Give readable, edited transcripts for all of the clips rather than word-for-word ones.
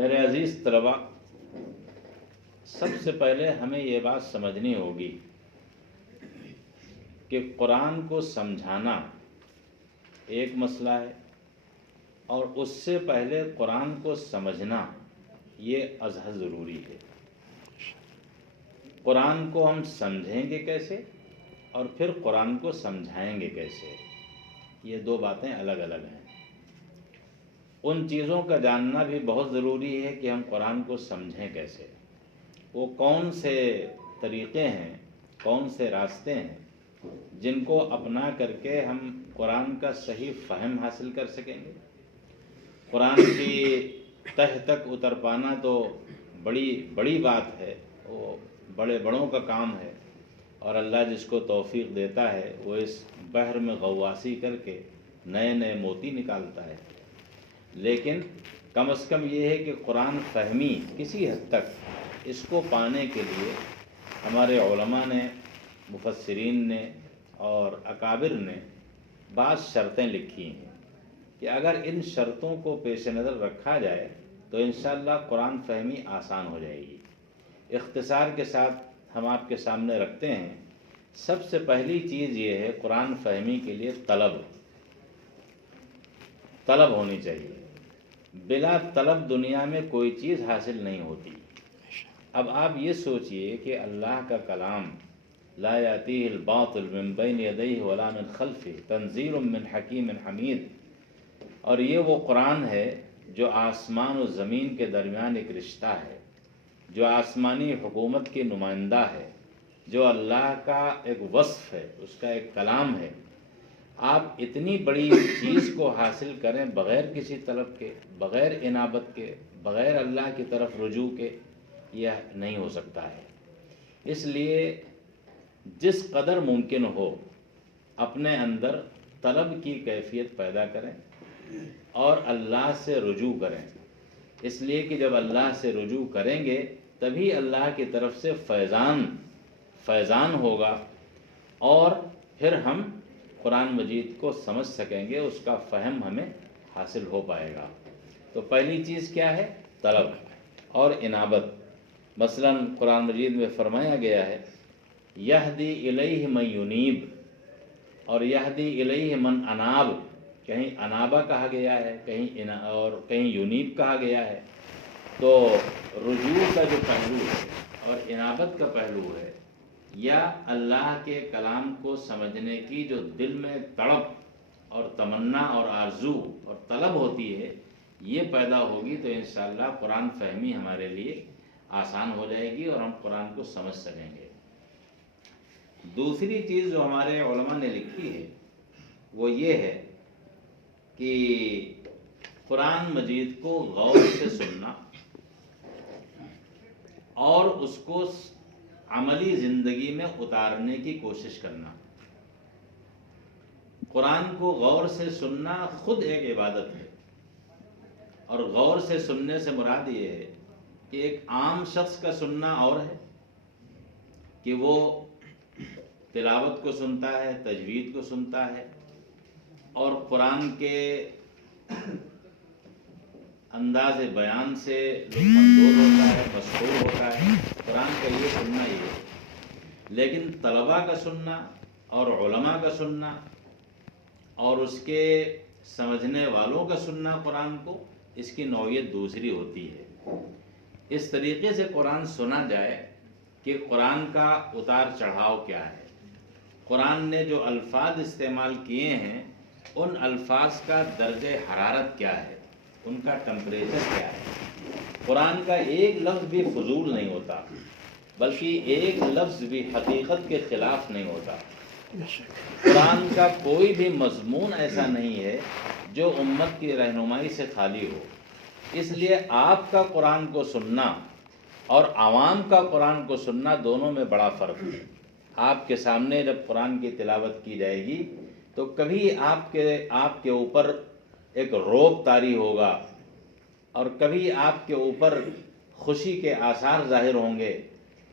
میرے عزیز طلباء، سب سے پہلے ہمیں یہ بات سمجھنی ہوگی کہ قرآن کو سمجھانا ایک مسئلہ ہے، اور اس سے پہلے قرآن کو سمجھنا یہ ازحد ضروری ہے۔ قرآن کو ہم سمجھیں گے کیسے اور پھر قرآن کو سمجھائیں گے کیسے، یہ دو باتیں الگ الگ ہیں۔ ان چیزوں کا جاننا بھی بہت ضروری ہے کہ ہم قرآن کو سمجھیں کیسے، وہ کون سے طریقے ہیں، کون سے راستے ہیں جن کو اپنا کر کے ہم قرآن کا صحیح فہم حاصل کر سکیں گے۔ قرآن کی تہ تک اتر پانا تو بڑی بات ہے، وہ بڑے بڑوں کا کام ہے، اور اللہ جس کو توفیق دیتا ہے وہ اس بحر میں غواصی کر کے نئے نئے موتی نکالتا ہے۔ لیکن کم از کم یہ ہے کہ قرآن فہمی کسی حد تک، اس کو پانے کے لیے ہمارے علماء نے، مفسرین نے اور اکابر نے بعض شرطیں لکھی ہیں کہ اگر ان شرطوں کو پیش نظر رکھا جائے تو انشاءاللہ قرآن فہمی آسان ہو جائے گی۔ اختصار کے ساتھ ہم آپ کے سامنے رکھتے ہیں۔ سب سے پہلی چیز یہ ہے، قرآن فہمی کے لیے طلب ہونی چاہیے۔ بلا طلب دنیا میں کوئی چیز حاصل نہیں ہوتی۔ اب آپ یہ سوچئے کہ اللہ کا کلام لا یاتیہ الباطل من بین یدیہ ولا من خلفہ تنزیل من حکیم حمید، اور یہ وہ قرآن ہے جو آسمان و زمین کے درمیان ایک رشتہ ہے، جو آسمانی حکومت کی نمائندہ ہے، جو اللہ کا ایک وصف ہے، اس کا ایک کلام ہے۔ آپ اتنی بڑی چیز کو حاصل کریں بغیر کسی طلب کے، بغیر انابت کے، بغیر اللہ کی طرف رجوع کے، یہ نہیں ہو سکتا ہے۔ اس لیے جس قدر ممکن ہو اپنے اندر طلب کی کیفیت پیدا کریں اور اللہ سے رجوع کریں، اس لیے کہ جب اللہ سے رجوع کریں گے تبھی اللہ کی طرف سے فیضان ہوگا، اور پھر ہم قرآن مجید کو سمجھ سکیں گے، اس کا فہم ہمیں حاصل ہو پائے گا۔ تو پہلی چیز کیا ہے؟ طلب اور انابت۔ مثلا قرآن مجید میں فرمایا گیا ہے یہدی الیہ من ینیب، اور یہدی الیہ من اناب، کہیں انابہ کہا گیا ہے، کہیں ینیب کہا گیا ہے۔ تو رجوع کا جو پہلو ہے اور انابت کا پہلو ہے، یا اللہ کے کلام کو سمجھنے کی جو دل میں تڑپ اور تمنا اور آرزو اور طلب ہوتی ہے، یہ پیدا ہوگی تو انشاءاللہ قرآن فہمی ہمارے لیے آسان ہو جائے گی اور ہم قرآن کو سمجھ سکیں گے۔ دوسری چیز جو ہمارے علماء نے لکھی ہے وہ یہ ہے کہ قرآن مجید کو غور سے سننا اور اس کو عملی زندگی میں اتارنے کی کوشش کرنا۔ قرآن کو غور سے سننا خود ایک عبادت ہے، اور غور سے سننے سے مراد یہ ہے کہ ایک عام شخص کا سننا اور ہے کہ وہ تلاوت کو سنتا ہے، تجوید کو سنتا ہے، اور قرآن کے انداز بیان سے لطف اندوز ہوتا ہے، مسحور ہوتا ہے۔ قرآن کا یہ سننا یہ ہے۔ لیکن طلباء کا سننا اور علماء کا سننا اور اس کے سمجھنے والوں کا سننا قرآن کو، اس کی نوعیت دوسری ہوتی ہے۔ اس طریقے سے قرآن سنا جائے کہ قرآن کا اتار چڑھاؤ کیا ہے، قرآن نے جو الفاظ استعمال کیے ہیں ان الفاظ کا درجہ حرارت کیا ہے، ان کا ٹمپریچر کیا ہے۔ قرآن کا ایک لفظ بھی فضول نہیں ہوتا، بلکہ ایک لفظ بھی حقیقت کے خلاف نہیں ہوتا۔ قرآن کا کوئی بھی مضمون ایسا نہیں ہے جو امت کی رہنمائی سے خالی ہو۔ اس لیے آپ کا قرآن کو سننا اور عوام کا قرآن کو سننا، دونوں میں بڑا فرق ہے۔ آپ کے سامنے جب قرآن کی تلاوت کی جائے گی تو کبھی آپ کے اوپر ایک رعب طاری ہوگا، اور کبھی آپ کے اوپر خوشی کے آثار ظاہر ہوں گے،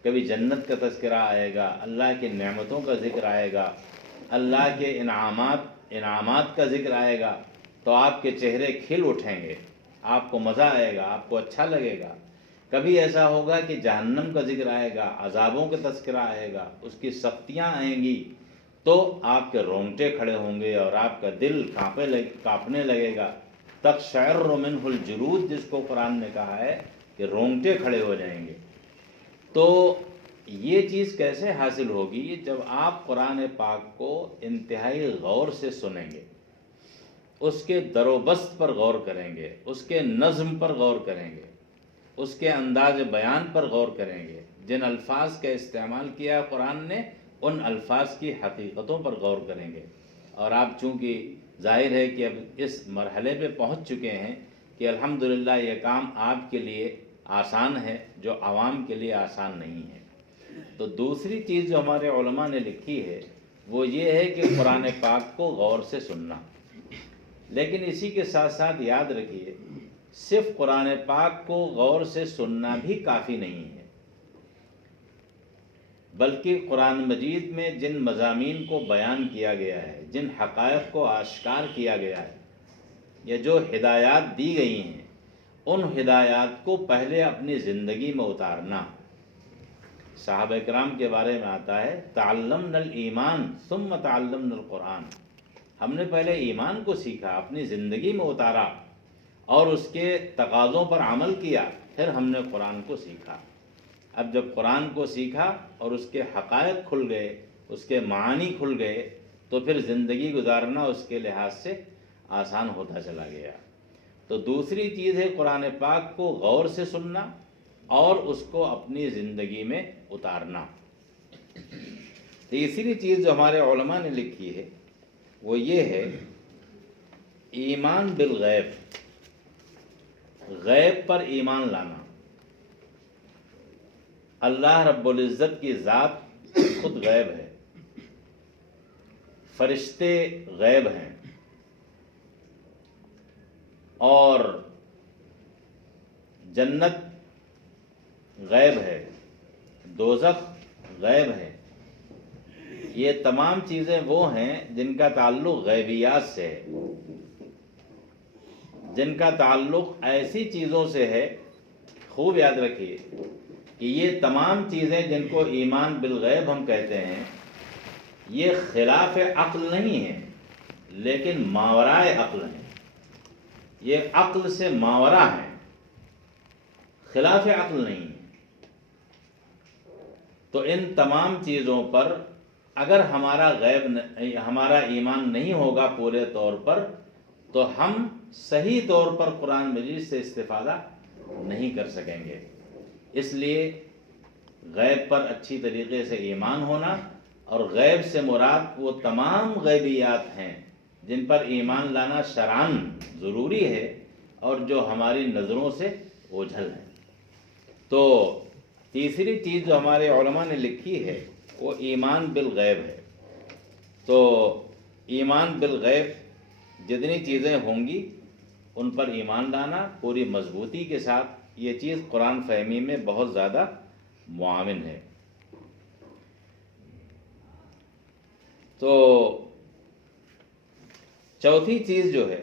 کبھی جنت کا تذکرہ آئے گا، اللہ کی نعمتوں کا ذکر آئے گا، اللہ کے انعامات کا ذکر آئے گا، تو آپ کے چہرے کھل اٹھیں گے، آپ کو مزہ آئے گا، آپ کو اچھا لگے گا۔ کبھی ایسا ہوگا کہ جہنم کا ذکر آئے گا، عذابوں کا تذکرہ آئے گا، اس کی سختیاں آئیں گی، تو آپ کے رونگٹے کھڑے ہوں گے اور آپ کا دل کانپنے لگے گا۔ تقشعر منہ الجلود، جس کو قرآن نے کہا ہے کہ رونگٹے کھڑے ہو جائیں گے۔ تو یہ چیز کیسے حاصل ہوگی؟ جب آپ قرآن پاک کو انتہائی غور سے سنیں گے، اس کے در و بست پر غور کریں گے، اس کے نظم پر غور کریں گے، اس کے انداز بیان پر غور کریں گے، جن الفاظ کا استعمال کیا قرآن نے ان الفاظ کی حقیقتوں پر غور کریں گے۔ اور آپ چونکہ ظاہر ہے کہ اب اس مرحلے پہ پہنچ چکے ہیں کہ الحمدللہ یہ کام آپ کے لیے آسان ہے جو عوام کے لیے آسان نہیں ہے۔ تو دوسری چیز جو ہمارے علماء نے لکھی ہے وہ یہ ہے کہ قرآن پاک کو غور سے سننا۔ لیکن اسی کے ساتھ ساتھ یاد رکھیے، صرف قرآن پاک کو غور سے سننا بھی کافی نہیں ہے، بلکہ قرآن مجید میں جن مضامین کو بیان کیا گیا ہے، جن حقائق کو آشکار کیا گیا ہے، یا جو ہدایات دی گئی ہیں، ان ہدایات کو پہلے اپنی زندگی میں اتارنا۔ صحابہ کرام کے بارے میں آتا ہے تعلمنا الایمان ثم تعلمنا القرآن، ہم نے پہلے ایمان کو سیکھا، اپنی زندگی میں اتارا اور اس کے تقاضوں پر عمل کیا، پھر ہم نے قرآن کو سیکھا۔ اب جب قرآن کو سیکھا اور اس کے حقائق کھل گئے، اس کے معانی کھل گئے، تو پھر زندگی گزارنا اس کے لحاظ سے آسان ہوتا چلا گیا۔ تو دوسری چیز ہے قرآن پاک کو غور سے سننا اور اس کو اپنی زندگی میں اتارنا۔ تیسری چیز جو ہمارے علماء نے لکھی ہے وہ یہ ہے ایمان بالغیب، غیب پر ایمان لانا۔ اللہ رب العزت کی ذات خود غیب ہے، فرشتے غیب ہیں، اور جنت غیب ہے، دوزخ غیب ہے۔ یہ تمام چیزیں وہ ہیں جن کا تعلق غیبیات سے ہے، جن کا تعلق ایسی چیزوں سے ہے۔ خوب یاد رکھیے کہ یہ تمام چیزیں جن کو ایمان بالغیب ہم کہتے ہیں، یہ خلاف عقل نہیں ہیں، لیکن ماورائے عقل ہیں، یہ عقل سے ماورا ہیں، خلاف عقل نہیں ہیں۔ تو ان تمام چیزوں پر اگر ہمارا ایمان نہیں ہوگا پورے طور پر، تو ہم صحیح طور پر قرآن مجید سے استفادہ نہیں کر سکیں گے۔ اس لیے غیب پر اچھی طریقے سے ایمان ہونا، اور غیب سے مراد وہ تمام غیبیات ہیں جن پر ایمان لانا شرعاً ضروری ہے اور جو ہماری نظروں سے اوجھل ہیں۔ تو تیسری چیز جو ہمارے علماء نے لکھی ہے وہ ایمان بالغیب ہے۔ تو ایمان بالغیب جتنی چیزیں ہوں گی ان پر ایمان لانا پوری مضبوطی کے ساتھ، یہ چیز قرآن فہمی میں بہت زیادہ معاون ہے۔ تو چوتھی چیز جو ہے،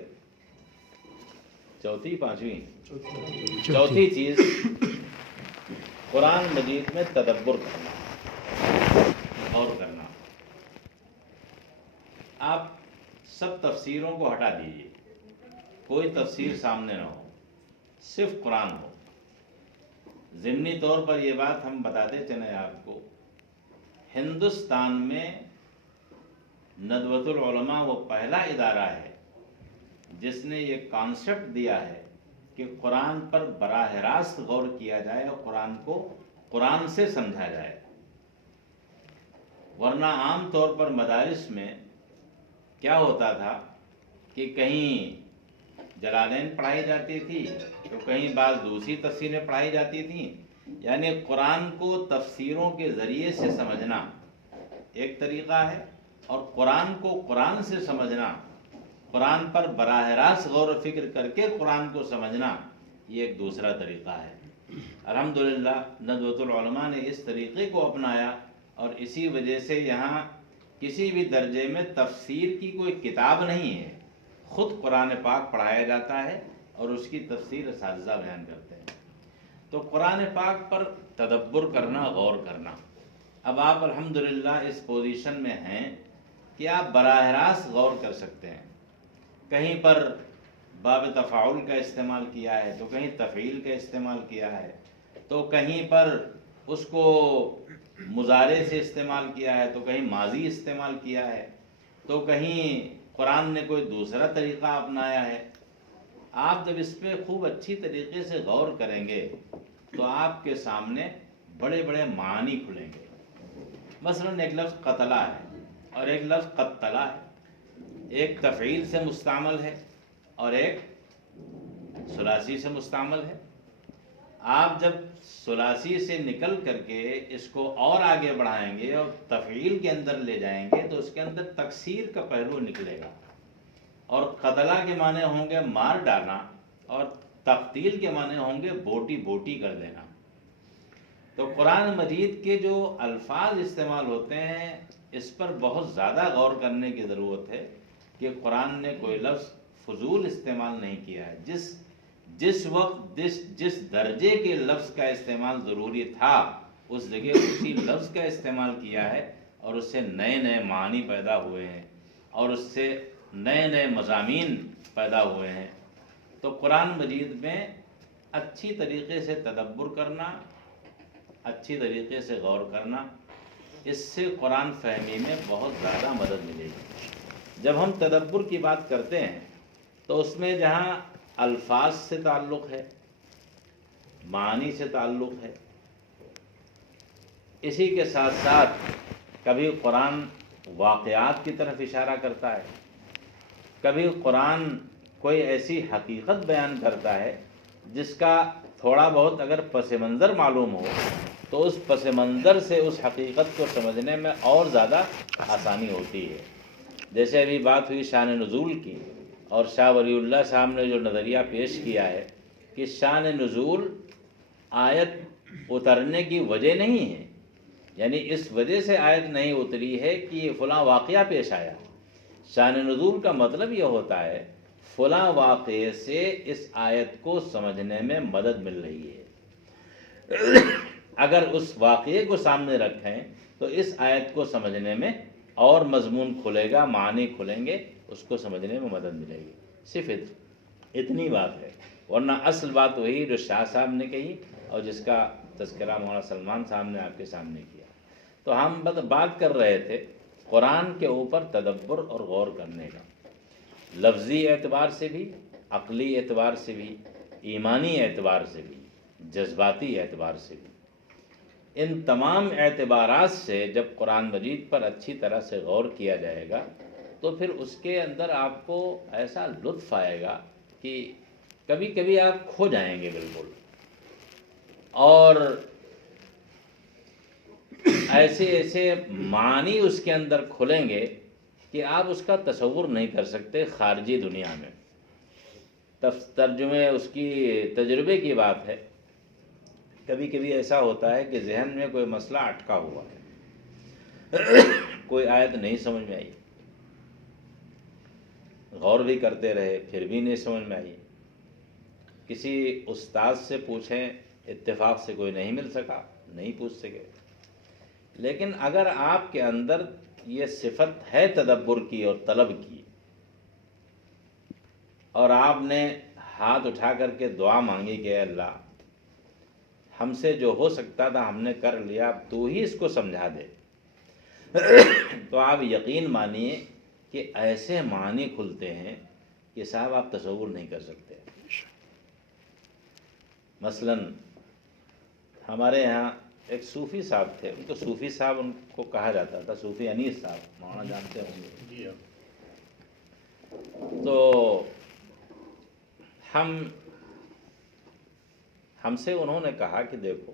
چوتھی چیز قرآن مجید میں تدبر کرنا، غور کرنا۔ آپ سب تفسیروں کو ہٹا دیجیے، کوئی تفسیر سامنے نہ ہو، صرف قرآن ہو۔ ضمنی طور پر یہ بات ہم بتاتے چلیں آپ کو، ہندوستان میں ندوۃ العلماء وہ پہلا ادارہ ہے جس نے یہ کانسیپٹ دیا ہے کہ قرآن پر براہ راست غور کیا جائے اور قرآن کو قرآن سے سمجھا جائے۔ ورنہ عام طور پر مدارس میں کیا ہوتا تھا کہ کہیں جلالین پڑھائی جاتی تھی تو کہیں بعض دوسری تفسیریں پڑھائی جاتی تھیں، یعنی قرآن کو تفسیروں کے ذریعے سے سمجھنا ایک طریقہ ہے، اور قرآن کو قرآن سے سمجھنا، قرآن پر براہ راست غور و فکر کر کے قرآن کو سمجھنا، یہ ایک دوسرا طریقہ ہے۔ الحمدللہ ندوۃ العلماء نے اس طریقے کو اپنایا، اور اسی وجہ سے یہاں کسی بھی درجے میں تفسیر کی کوئی کتاب نہیں ہے، خود قرآن پاک پڑھایا جاتا ہے، اور اس کی تفسیر اساتذہ بیان کرتے ہیں۔ تو قرآن پاک پر تدبر کرنا، غور کرنا، اب آپ الحمدللہ اس پوزیشن میں ہیں کہ آپ براہ راست غور کر سکتے ہیں۔ کہیں پر باب تفاعل کا استعمال کیا ہے تو کہیں تفعیل کا استعمال کیا ہے، تو کہیں پر اس کو مضارع سے استعمال کیا ہے، تو کہیں ماضی استعمال کیا ہے، تو کہیں قرآن نے کوئی دوسرا طریقہ اپنایا ہے۔ آپ جب اس پہ خوب اچھی طریقے سے غور کریں گے تو آپ کے سامنے بڑے بڑے معانی کھلیں گے۔ مثلا ایک لفظ قتلہ ہے اور ایک لفظ قتلہ ہے، ایک تفعیل سے مستعمل ہے اور ایک ثلاثی سے مستعمل ہے۔ آپ جب ثلاثی سے نکل کر کے اس کو اور آگے بڑھائیں گے اور تفعیل کے اندر لے جائیں گے تو اس کے اندر تکسیر کا پہلو نکلے گا، اور قتلہ کے معنی ہوں گے مار ڈالنا، اور تقتیل کے معنی ہوں گے بوٹی بوٹی کر دینا۔ تو قرآن مجید کے جو الفاظ استعمال ہوتے ہیں اس پر بہت زیادہ غور کرنے کی ضرورت ہے کہ قرآن نے کوئی لفظ فضول استعمال نہیں کیا ہے۔ جس وقت جس درجے کے لفظ کا استعمال ضروری تھا اس جگہ اسی لفظ کا استعمال کیا ہے، اور اس سے نئے نئے معنی پیدا ہوئے ہیں اور اس سے نئے نئے مضامین پیدا ہوئے ہیں۔ تو قرآن مجید میں اچھی طریقے سے تدبر کرنا، اچھی طریقے سے غور کرنا، اس سے قرآن فہمی میں بہت زیادہ مدد ملے گی۔ جب ہم تدبر کی بات کرتے ہیں تو اس میں جہاں الفاظ سے تعلق ہے، معانی سے تعلق ہے، اسی کے ساتھ ساتھ کبھی قرآن واقعات کی طرف اشارہ کرتا ہے، کبھی قرآن کوئی ایسی حقیقت بیان کرتا ہے جس کا تھوڑا بہت اگر پس منظر معلوم ہو تو اس پس منظر سے اس حقیقت کو سمجھنے میں اور زیادہ آسانی ہوتی ہے۔ جیسے ابھی بات ہوئی شان نزول کی، اور شاہ ولی اللہ صاحب نے جو نظریہ پیش کیا ہے کہ شان نزول آیت اترنے کی وجہ نہیں ہے، یعنی اس وجہ سے آیت نہیں اتری ہے کہ یہ فلاں واقعہ پیش آیا۔ شان نزول کا مطلب یہ ہوتا ہے فلاں واقعے سے اس آیت کو سمجھنے میں مدد مل رہی ہے۔ اگر اس واقعے کو سامنے رکھیں تو اس آیت کو سمجھنے میں اور مضمون کھلے گا، معنی کھلیں گے، اس کو سمجھنے میں مدد ملے گی۔ صرف اتنی بات ہے، ورنہ اصل بات وہی جو شاہ صاحب نے کہی اور جس کا تذکرہ مولانا سلمان صاحب نے آپ کے سامنے کیا۔ تو ہم بات کر رہے تھے قرآن کے اوپر تدبر اور غور کرنے کا، لفظی اعتبار سے بھی، عقلی اعتبار سے بھی، ایمانی اعتبار سے بھی، جذباتی اعتبار سے بھی۔ ان تمام اعتبارات سے جب قرآن مجید پر اچھی طرح سے غور کیا جائے گا تو پھر اس کے اندر آپ کو ایسا لطف آئے گا کہ کبھی کبھی آپ کھو جائیں گے بالکل، اور ایسے ایسے معنی اس کے اندر کھلیں گے کہ آپ اس کا تصور نہیں کر سکتے خارجی دنیا میں۔ ترجمے اس کی تجربے کی بات ہے، کبھی کبھی ایسا ہوتا ہے کہ ذہن میں کوئی مسئلہ اٹکا ہوا ہے، کوئی آیت نہیں سمجھ میں آئی، غور بھی کرتے رہے پھر بھی نہیں سمجھ میں آئی، کسی استاد سے پوچھیں اتفاق سے کوئی نہیں مل سکا، نہیں پوچھ سکے۔ لیکن اگر آپ کے اندر یہ صفت ہے تدبر کی اور طلب کی، اور آپ نے ہاتھ اٹھا کر کے دعا مانگی کہ اے اللہ ہم سے جو ہو سکتا تھا ہم نے کر لیا، اب تو ہی اس کو سمجھا دے، تو آپ یقین مانیے کہ ایسے معنی کھلتے ہیں کہ صاحب آپ تصور نہیں کر سکتے۔ مثلا ہمارے یہاں ایک صوفی صاحب تھے، ان کو صوفی صاحب ان کو کہا جاتا تھا، صوفی انیس صاحب، مولانا جانتے ہوں گے۔ تو ہم سے انہوں نے کہا کہ دیکھو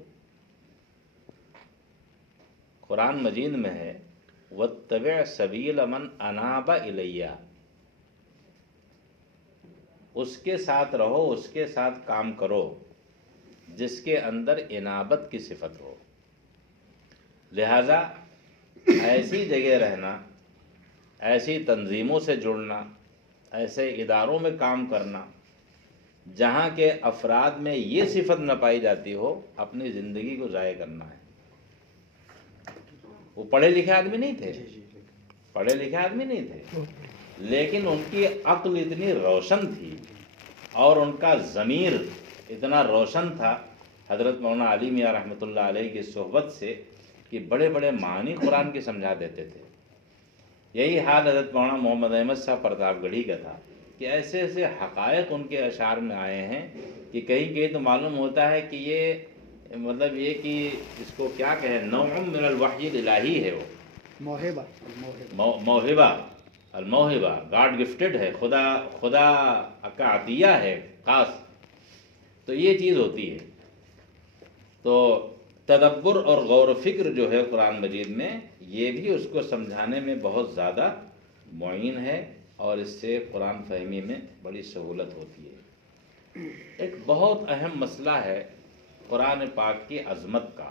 قرآن مجید میں ہے وَاتَّبِعْ سَبِيلَ مَنْ أَنَابَ إِلَيَّ، اس کے ساتھ رہو، اس کے ساتھ کام کرو جس کے اندر انابت کی صفت ہو۔ لہذا ایسی جگہ رہنا، ایسی تنظیموں سے جڑنا، ایسے اداروں میں کام کرنا جہاں کے افراد میں یہ صفت نہ پائی جاتی ہو اپنی زندگی کو ضائع کرنا ہے۔ وہ پڑھے لکھے آدمی نہیں تھے، پڑھے لکھے آدمی نہیں تھے، لیکن ان کی عقل اتنی روشن تھی اور ان کا ضمیر اتنا روشن تھا حضرت مولانا علی میاں رحمۃ اللہ علیہ کی صحبت سے کہ بڑے بڑے معنی قرآن کے سمجھا دیتے تھے۔ یہی حال حضرت مولانا محمد احمد صاحب پرتاپ گڑھی کا تھا کہ ایسے ایسے حقائق ان کے اشعار میں آئے ہیں کہ کہیں کہیں تو معلوم ہوتا ہے کہ یہ مطلب یہ کہ اس کو کیا کہیں، نوع من الوحی الالہی ہے، وہ موہبہ موہبہ الموہبہ گاڈ گفٹڈ ہے، خدا کا عطیہ ہے خاص، تو یہ چیز ہوتی ہے۔ تو تدبر اور غور و فکر جو ہے قرآن مجید میں، یہ بھی اس کو سمجھانے میں بہت زیادہ معین ہے اور اس سے قرآن فہمی میں بڑی سہولت ہوتی ہے۔ ایک بہت اہم مسئلہ ہے قرآن پاک کی عظمت کا۔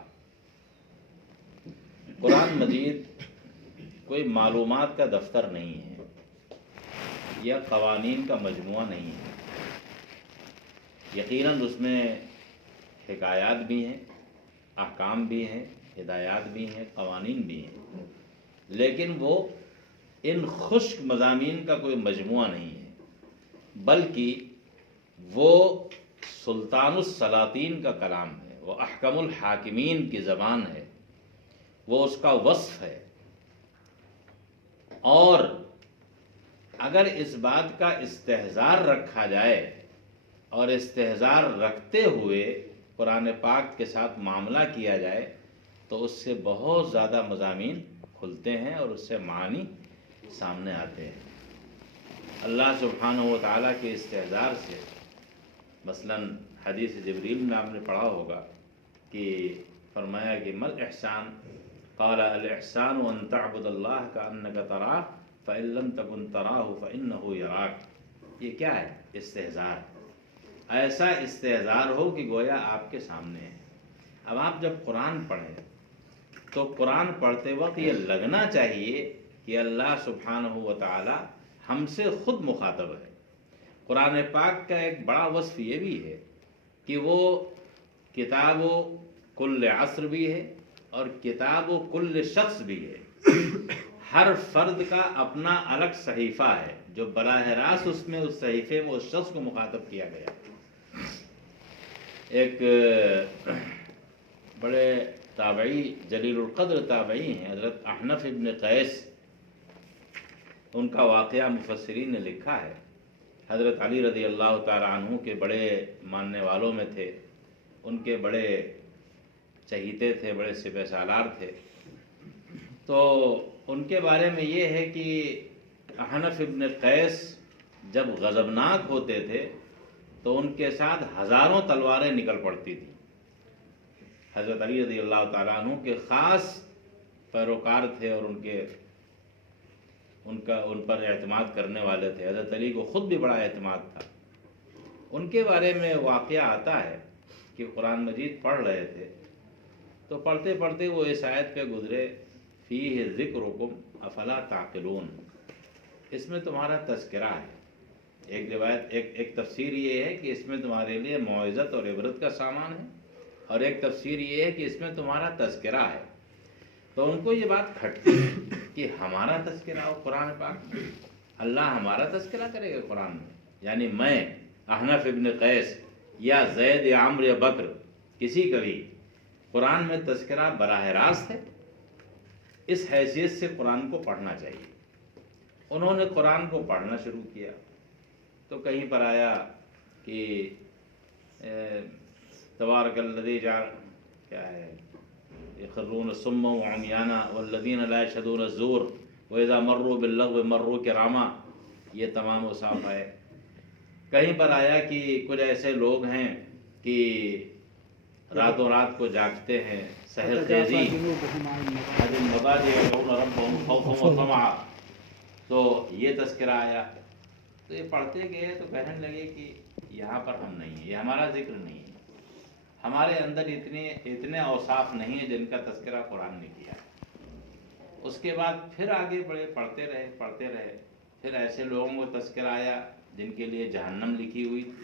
قرآن مجید کوئی معلومات کا دفتر نہیں ہے یا قوانین کا مجموعہ نہیں ہے۔ یقیناً اس میں حکایات بھی ہیں، احکام بھی ہیں، ہدایات بھی ہیں، قوانین بھی ہیں، لیکن وہ ان خشک مضامین کا کوئی مجموعہ نہیں ہے، بلکہ وہ سلطان السلاطین کا کلام ہے، وہ احکم الحاکمین کی زبان ہے، وہ اس کا وصف ہے۔ اور اگر اس بات کا استحضار رکھا جائے اور استحضار رکھتے ہوئے قرآن پاک کے ساتھ معاملہ کیا جائے تو اس سے بہت زیادہ مضامین کھلتے ہیں اور اس سے معنی سامنے آتے ہیں۔ اللہ سبحانہ و تعالیٰ کے استحضار سے مثلاً حدیث جبریل میں آپ نے پڑھا ہوگا کہ فرمایا کہ مل احسان، قال الاحسان ان تعبد اللہ کأنک تراہ فإن لم تکن تراہ فإنہ یراک۔ یہ کیا ہے؟ استحضار، ایسا استحضار ہو کہ گویا آپ کے سامنے ہے۔ اب آپ جب قرآن پڑھیں تو قرآن پڑھتے وقت یہ لگنا چاہیے کہ اللہ سبحانہ و تعالی ہم سے خود مخاطب ہے۔ قرآن پاک کا ایک بڑا وصف یہ بھی ہے کہ وہ کتاب و کل عصر بھی ہے اور کتاب و کل شخص بھی ہے۔ ہر فرد کا اپنا الگ صحیفہ ہے جو براہ راست اس میں اس صحیفے میں اس شخص کو مخاطب کیا گیا۔ ایک بڑے تابعی جلیل القدر تابعی ہیں حضرت احنف ابن قیس، ان کا واقعہ مفسرین نے لکھا ہے۔ حضرت علی رضی اللہ تعالیٰ عنہ کے بڑے ماننے والوں میں تھے، ان کے بڑے چہیتے تھے، بڑے سپہ سالار تھے۔ تو ان کے بارے میں یہ ہے کہ احنف ابن قیس جب غضبناک ہوتے تھے تو ان کے ساتھ ہزاروں تلواریں نکل پڑتی تھیں۔ حضرت علی رضی اللہ تعالیٰ عنہ کے خاص پیروکار تھے اور ان پر اعتماد کرنے والے تھے۔ حضرت علی کو خود بھی بڑا اعتماد تھا۔ ان کے بارے میں واقعہ آتا ہے کہ قرآن مجید پڑھ رہے تھے تو پڑھتے پڑھتے وہ اس آیت پہ گزرے، فیہ ذکرکم افلا تعقلون، اس میں تمہارا تذکرہ ہے۔ ایک روایت ایک تفسیر یہ ہے کہ اس میں تمہارے لیے موعظت اور عبرت کا سامان ہے، اور ایک تفسیر یہ ہے کہ اس میں تمہارا تذکرہ ہے۔ تو ان کو یہ بات کھٹتی ہے کہ ہمارا تذکرہ ہو قرآن پاک میں، اللہ ہمارا تذکرہ کرے گا قرآن میں؟ یعنی میں احنف ابن قیس یا زید یا عمرو یا بکر کسی کا بھی قرآن میں تذکرہ براہ راست ہے؟ اس حیثیت سے قرآن کو پڑھنا چاہیے۔ انہوں نے قرآن کو پڑھنا شروع کیا تو کہیں پر آیا کہ تبارک الذی جعل، کیا ہے، یخرون صما وعمیانا والذین لا یشهدون الزور واذا مروا باللغو مروا کراما، یہ تمام اوصاف ہے۔ کہیں پر آیا کہ کچھ ایسے لوگ ہیں کہ راتوں رات کو جاگتے ہیں، سحر خیزی، تو یہ تذکرہ آیا۔ تو یہ پڑھتے گئے تو کہنے لگے کہ یہاں پر ہم نہیں ہیں، یہ ہمارا ذکر نہیں ہے، ہمارے اندر اتنے اوصاف نہیں ہیں جن کا تذکرہ قرآن نے کیا۔ اس کے بعد پھر آگے بڑھے، پڑھتے رہے، پھر ایسے لوگوں کو تذکرہ آیا جن کے لیے جہنم لکھی ہوئی تھی،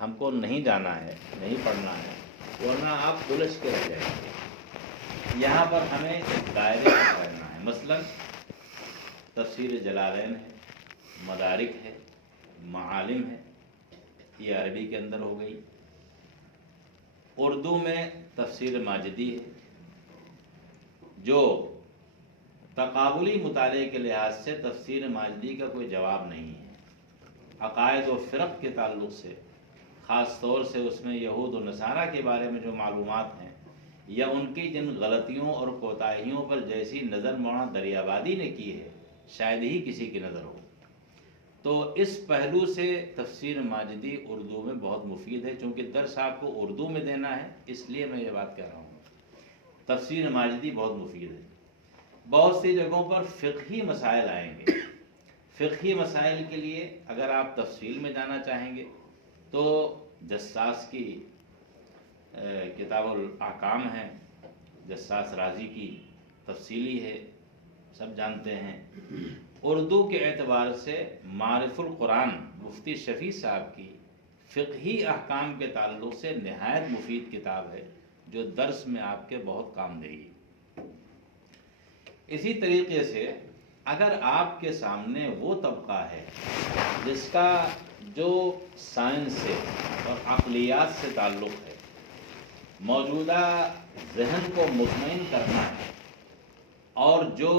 ہم کو نہیں جانا ہے، نہیں پڑھنا ہے، ورنہ آپ الجھ کے رہ جائیں گے۔ یہاں پر ہمیں ایک دائرے میں رہنا ہے۔ مثلا تفسیر جلالین ہے، مدارک ہے، معالم ہے، یہ عربی کے اندر ہو گئی۔ اردو میں تفسیر ماجدی ہے، جو تقابلی مطالعے کے لحاظ سے تفسیر ماجدی کا کوئی جواب نہیں ہے۔ عقائد و فرق کے تعلق سے، خاص طور سے اس میں یہود و نصارہ کے بارے میں جو معلومات ہیں، یا ان کی جن غلطیوں اور کوتاہیوں پر جیسی نظر مولانا دریابادی نے کی ہے، شاید ہی کسی کی نظر ہو۔ تو اس پہلو سے تفسیر ماجدی اردو میں بہت مفید ہے۔ چونکہ درس آپ کو اردو میں دینا ہے، اس لیے میں یہ بات کہہ رہا ہوں۔ تفسیر ماجدی بہت مفید ہے۔ بہت سی جگہوں پر فقہی مسائل آئیں گے۔ فقہی مسائل کے لیے اگر آپ تفصیل میں جانا چاہیں گے تو جساس کی کتاب الاحکام ہے، جساس رازی کی تفصیلی ہے، سب جانتے ہیں۔ اردو کے اعتبار سے معرف القرآن مفتی شفیع صاحب کی فقہی احکام کے تعلق سے نہایت مفید کتاب ہے، جو درس میں آپ کے بہت کام دے گی۔ اسی طریقے سے اگر آپ کے سامنے وہ طبقہ ہے جس کا جو سائنس سے اور عقلیات سے تعلق ہے، موجودہ ذہن کو مطمئن کرنا ہے، اور جو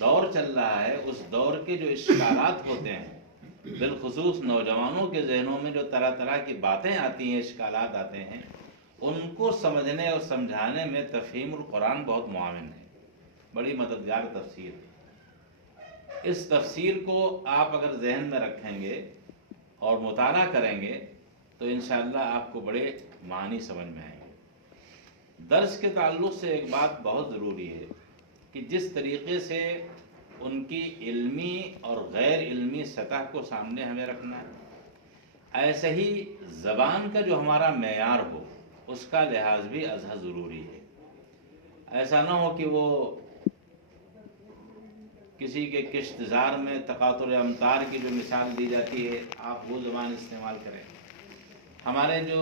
دور چل رہا ہے اس دور کے جو اشکالات ہوتے ہیں، بالخصوص نوجوانوں کے ذہنوں میں جو طرح طرح کی باتیں آتی ہیں، اشکالات آتے ہیں، ان کو سمجھنے اور سمجھانے میں تفہیم القرآن بہت معاون ہے، بڑی مددگار تفسیر ہے۔ اس تفسیر کو آپ اگر ذہن میں رکھیں گے اور مطالعہ کریں گے تو انشاءاللہ آپ کو بڑے معنی سمجھ میں آئیں گے۔ درس کے تعلق سے ایک بات بہت ضروری ہے کہ جس طریقے سے ان کی علمی اور غیر علمی سطح کو سامنے ہمیں رکھنا ہے، ایسے ہی زبان کا جو ہمارا معیار ہو اس کا لحاظ بھی ازحد ضروری ہے۔ ایسا نہ ہو کہ وہ کسی کے کشتزار میں تقاطر امطار کی جو مثال دی جاتی ہے آپ وہ زبان استعمال کریں۔ ہمارے جو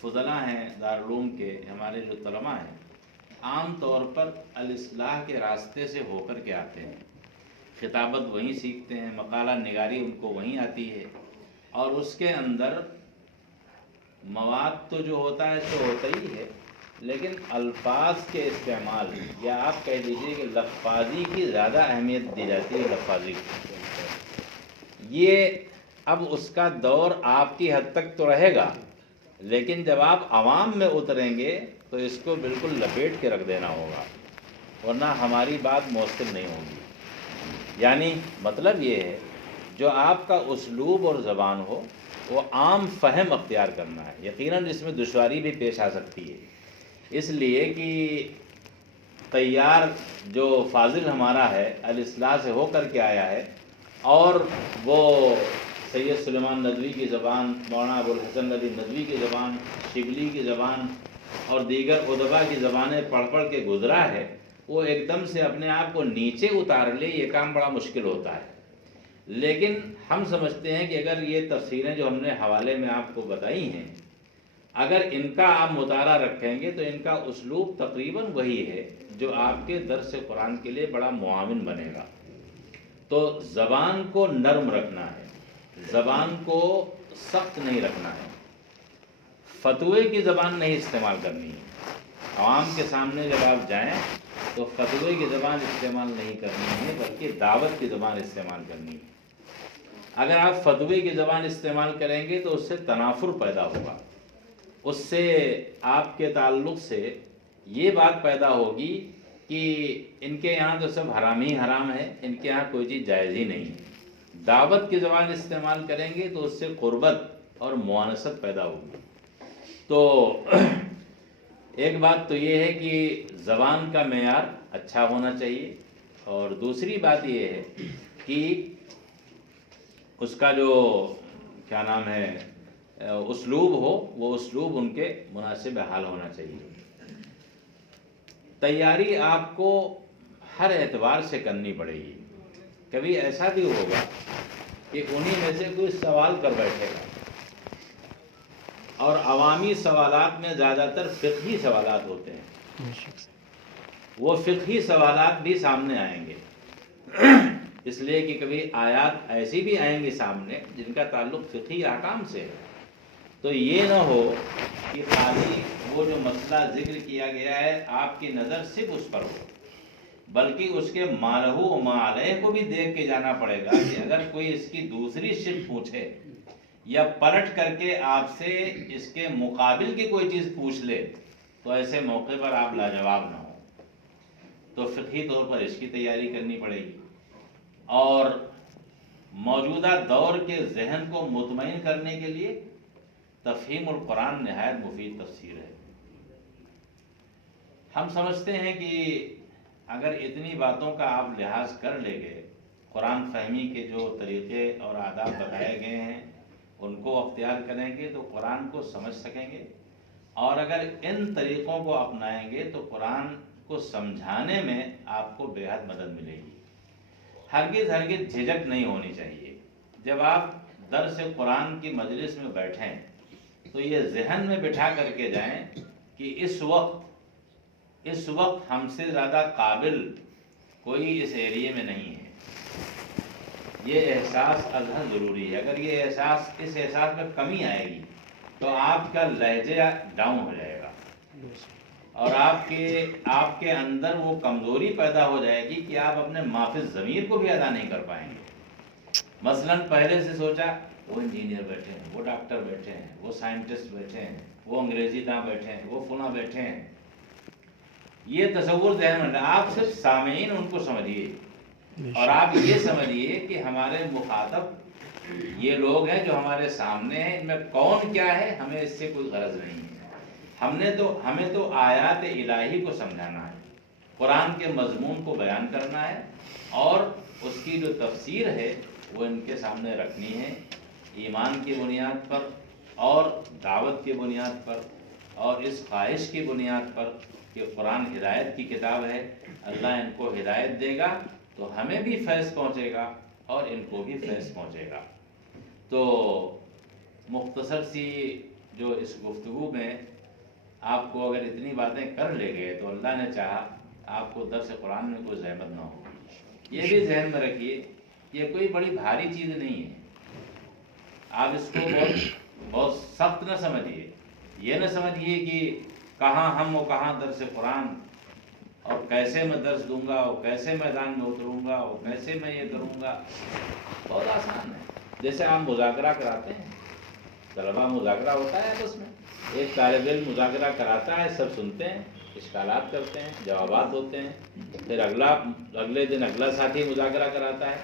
فضلاء ہیں دارالعلوم کے، ہمارے جو طلباء ہیں، عام طور پر الاصلاح کے راستے سے ہو کر کے آتے ہیں، خطابت وہیں سیکھتے ہیں، مقالہ نگاری ان کو وہیں آتی ہے، اور اس کے اندر مواد تو جو ہوتا ہے تو ہوتا ہی ہے، لیکن الفاظ کے استعمال یا آپ کہہ دیجئے کہ لفاظی کی زیادہ اہمیت دی جاتی ہے۔ لفاظی یہ اب اس کا دور آپ کی حد تک تو رہے گا، لیکن جب آپ عوام میں اتریں گے تو اس کو بالکل لپیٹ کے رکھ دینا ہوگا، ورنہ ہماری بات مؤثر نہیں ہوگی۔ یعنی مطلب یہ ہے جو آپ کا اسلوب اور زبان ہو وہ عام فہم اختیار کرنا ہے۔ یقیناً اس میں دشواری بھی پیش آ سکتی ہے، اس لیے کہ تیار جو فاضل ہمارا ہے الاصلاح سے ہو کر کے آیا ہے، اور وہ سید سلیمان ندوی کی زبان، مولانا ابوالحسن علی ندوی کی زبان، شبلی کی زبان اور دیگر ادبا کی زبانیں پڑھ پڑھ کے گزرا ہے، وہ ایک دم سے اپنے آپ کو نیچے اتار لے، یہ کام بڑا مشکل ہوتا ہے۔ لیکن ہم سمجھتے ہیں کہ اگر یہ تفسیریں جو ہم نے حوالے میں آپ کو بتائی ہیں، اگر ان کا آپ مطالعہ رکھیں گے تو ان کا اسلوب تقریباً وہی ہے جو آپ کے درس قرآن کے لیے بڑا معاون بنے گا۔ تو زبان کو نرم رکھنا ہے، زبان کو سخت نہیں رکھنا ہے، فتوے کی زبان نہیں استعمال کرنی ہے۔ عوام کے سامنے جب آپ جائیں تو فتوے کی زبان استعمال نہیں کرنی ہے، بلکہ دعوت کی زبان استعمال کرنی ہے۔ اگر آپ فتوے کی زبان استعمال کریں گے تو اس سے تنافر پیدا ہوگا، اس سے آپ کے تعلق سے یہ بات پیدا ہوگی کہ ان کے یہاں تو سب حرام ہی حرام ہے، ان کے یہاں کوئی چیز جائز ہی نہیں ہے۔ دعوت کی زبان استعمال کریں گے تو اس سے قربت اور موانست پیدا ہوگی۔ تو ایک بات تو یہ ہے کہ زبان کا معیار اچھا ہونا چاہیے، اور دوسری بات یہ ہے کہ اس کا جو کیا نام ہے اسلوب ہو، وہ اسلوب ان کے مناسب حال ہونا چاہیے۔ تیاری آپ کو ہر اعتبار سے کرنی پڑے گی۔ کبھی ایسا بھی ہوگا کہ انہی میں سے کوئی سوال کر بیٹھے گا، اور عوامی سوالات میں زیادہ تر فقہی سوالات ہوتے ہیں، وہ فقہی سوالات بھی سامنے آئیں گے، اس لیے کہ کبھی آیات ایسی بھی آئیں گی سامنے جن کا تعلق فقہی احکام سے ہے۔ تو یہ نہ ہو کہ خالی وہ جو مسئلہ ذکر کیا گیا ہے آپ کی نظر صرف اس پر ہو، بلکہ اس کے ما لہ و ما علیہ کو بھی دیکھ کے جانا پڑے گا کہ اگر کوئی اس کی دوسری شق پوچھے یا پلٹ کر کے آپ سے اس کے مقابل کی کوئی چیز پوچھ لے تو ایسے موقع پر آپ لاجواب نہ ہوں۔ تو فقہی طور پر اس کی تیاری کرنی پڑے گی، اور موجودہ دور کے ذہن کو مطمئن کرنے کے لیے تفہیم القرآن نہایت مفید تفسیر ہے۔ ہم سمجھتے ہیں کہ اگر اتنی باتوں کا آپ لحاظ کر لیں گے، قرآن فہمی کے جو طریقے اور آداب بتائے گئے ہیں ان کو اختیار کریں گے تو قرآن کو سمجھ سکیں گے، اور اگر ان طریقوں کو اپنائیں گے تو قرآن کو سمجھانے میں آپ کو بے حد مدد ملے گی۔ ہرگز جھجک نہیں ہونی چاہیے۔ جب آپ درس قرآن کی مجلس میں بیٹھیں تو یہ ذہن میں بٹھا کر کے جائیں کہ اس وقت ہم سے زیادہ قابل کوئی اس ایریے میں نہیں ہے۔ یہ احساس ازحد ضروری ہے۔ اگر یہ اس احساس میں کمی آئے گی تو آپ کا لہجہ ڈاؤن ہو جائے گا، اور آپ کے اندر وہ کمزوری پیدا ہو جائے گی کہ آپ اپنے مافی ضمیر کو بھی ادا نہیں کر پائیں گے۔ مثلاً پہلے سے سوچا وہ انجینئر بیٹھے ہیں، وہ ڈاکٹر بیٹھے ہیں، وہ سائنٹسٹ بیٹھے ہیں، وہ انگریزی داں بیٹھے ہیں، وہ فلاں بیٹھے ہیں، یہ تصور ذہن میں آپ صرف سامعین ان کو سمجھیے، اور آپ یہ سمجھیے کہ ہمارے مخاطب یہ لوگ ہیں جو ہمارے سامنے ہیں، ان میں کون کیا ہے ہمیں اس سے کوئی غرض نہیں ہے۔ ہمیں تو آیات الہی کو سمجھانا ہے، قرآن کے مضمون کو بیان کرنا ہے، اور اس کی جو تفسیر ہے وہ ان کے سامنے رکھنی ہے، ایمان کی بنیاد پر اور دعوت کی بنیاد پر اور اس خواہش کی بنیاد پر کہ قرآن ہدایت کی کتاب ہے، اللہ ان کو ہدایت دے گا تو ہمیں بھی فیض پہنچے گا اور ان کو بھی فیض پہنچے گا۔ تو مختصر سی جو اس گفتگو میں آپ کو اگر اتنی باتیں کر لے گئے تو اللہ نے چاہا آپ کو درس قرآن میں کوئی زحمت نہ ہو۔ یہ بھی ذہن میں رکھیے یہ کوئی بڑی بھاری چیز نہیں ہے، آپ اس کو بہت سخت نہ سمجھیے، یہ نہ سمجھیے کہ کہاں ہم و کہاں درس قرآن، اور کیسے میں درس دوں گا اور کیسے میدان میں اتروں گا اور کیسے میں یہ کروں گا۔ بہت آسان ہے، جیسے آپ مذاکرہ کراتے ہیں، طلبہ مذاکرہ ہوتا ہے، اس میں ایک طالب علم مذاکرہ کراتا ہے، سب سنتے ہیں، اشکالات کرتے ہیں، جوابات ہوتے ہیں، پھر اگلے دن اگلا ساتھی مذاکرہ کراتا ہے۔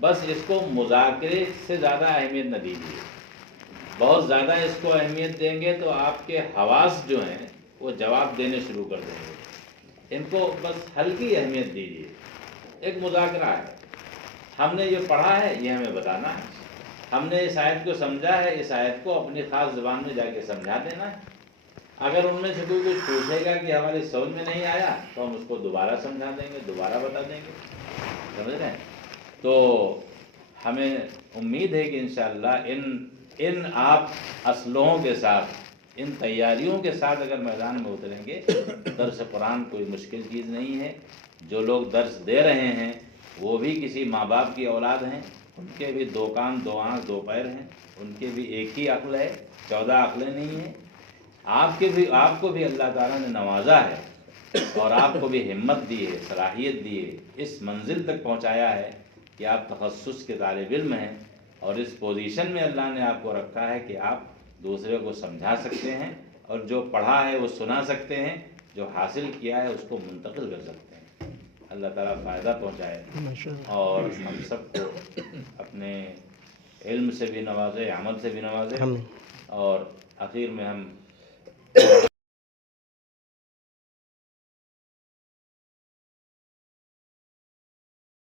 بس اس کو مذاکرے سے زیادہ اہمیت نہ دیجیے، بہت زیادہ اس کو اہمیت دیں گے تو آپ کے حواس جو ہیں وہ جواب دینے شروع کر دیں گے، ان کو بس ہلکی اہمیت دیجیے۔ ایک مذاکرہ ہے، ہم نے یہ پڑھا ہے یہ ہمیں بتانا ہے، ہم نے اس آیت کو سمجھا ہے، اس آیت کو اپنی خاص زبان میں جا کے سمجھا دینا ہے۔ اگر ان میں سے کوئی کچھ پوچھے گا کہ ہماری سمجھ میں نہیں آیا تو ہم اس کو دوبارہ سمجھا دیں گے، دوبارہ بتا دیں گے، سمجھ رہے ہیں؟ تو ہمیں امید ہے کہ انشاءاللہ ان آپ اسلحوں کے ساتھ، ان تیاریوں کے ساتھ اگر میدان میں اتریں گے، درس قرآن کوئی مشکل چیز نہیں ہے۔ جو لوگ درس دے رہے ہیں وہ بھی کسی ماں باپ کی اولاد ہیں، ان کے بھی دو کان، دو آنکھ، دو پیر ہیں، ان کے بھی ایک ہی عقل ہے، 14 عقلیں نہیں ہیں۔ آپ کو بھی اللہ تعالیٰ نے نوازا ہے اور آپ کو بھی ہمت دی ہے، صلاحیت دی ہے، اس منزل تک پہنچایا ہے کہ آپ تخصص کے طالب علم ہیں، اور اس پوزیشن میں اللہ نے آپ کو رکھا ہے کہ آپ دوسرے کو سمجھا سکتے ہیں، اور جو پڑھا ہے وہ سنا سکتے ہیں، جو حاصل کیا ہے اس کو منتقل کر سکتے ہیں۔ اللہ تعالیٰ فائدہ پہنچائے اور ہم سب کو اپنے علم سے بھی نوازے، عمل سے بھی نوازے، اور آخر میں ہم